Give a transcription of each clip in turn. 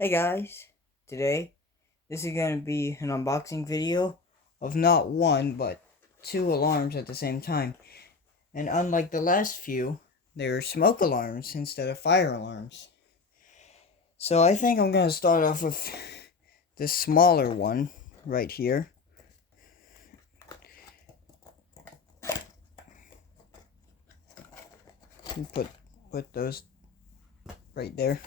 Hey guys, today this is going to be an unboxing video of not one but two alarms at the same time. And unlike the last few, they're smoke alarms instead of fire alarms. So I think I'm going to start off with this smaller one right here. And put those right there.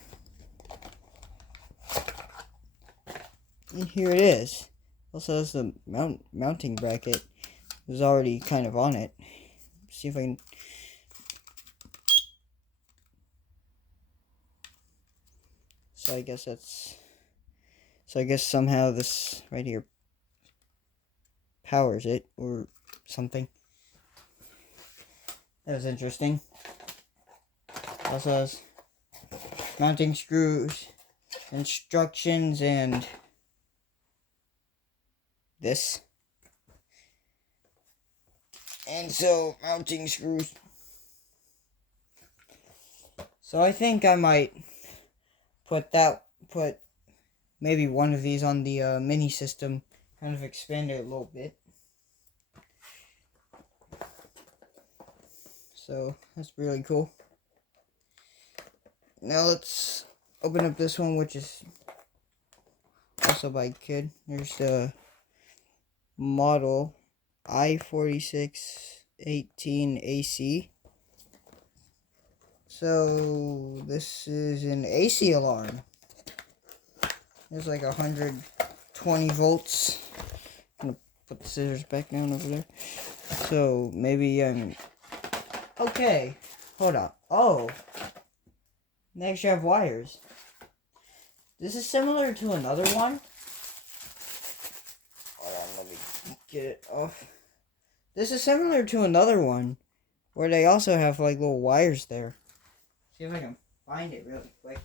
And here it is. Also has the mounting bracket. It was already kind of on it. See if I can. So I guess somehow this right here powers it or something. That was interesting. Also has mounting screws, instructions, and this. And so, mounting screws. So I think I might put maybe one of these on the mini system, kind of expand it a little bit. So that's really cool. Now let's open up this one, which is also by Kid. There's the model I4618AC. So this is an AC alarm. There's like 120 volts. I'm gonna put the scissors back down over there. So maybe okay. Hold on. Oh, they actually have wires. This is similar to another one. Hold on, let me get it off. This is similar to another one where they also have like little wires there. See if I can find it really quick.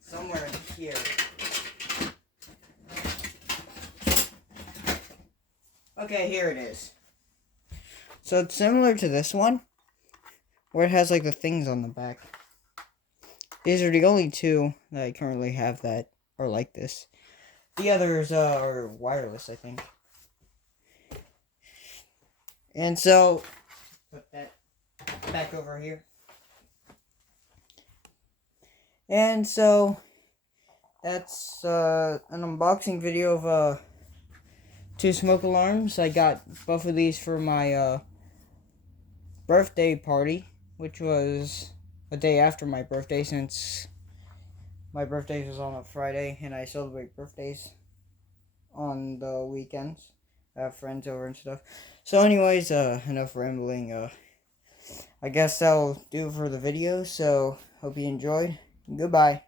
Somewhere in here. Okay, here it is. So it's similar to this one, where it has like the things on the back. These are the only two that I currently have that are like this. The others are wireless, I think. And so, put that back over here. And so, that's an unboxing video of two smoke alarms. I got both of these for my birthday party, which was a day after my birthday, since my birthday was on a Friday and I celebrate birthdays on the weekends. I have friends over and stuff. So anyways, enough rambling. I guess that'll do for the video. So hope you enjoyed. Goodbye.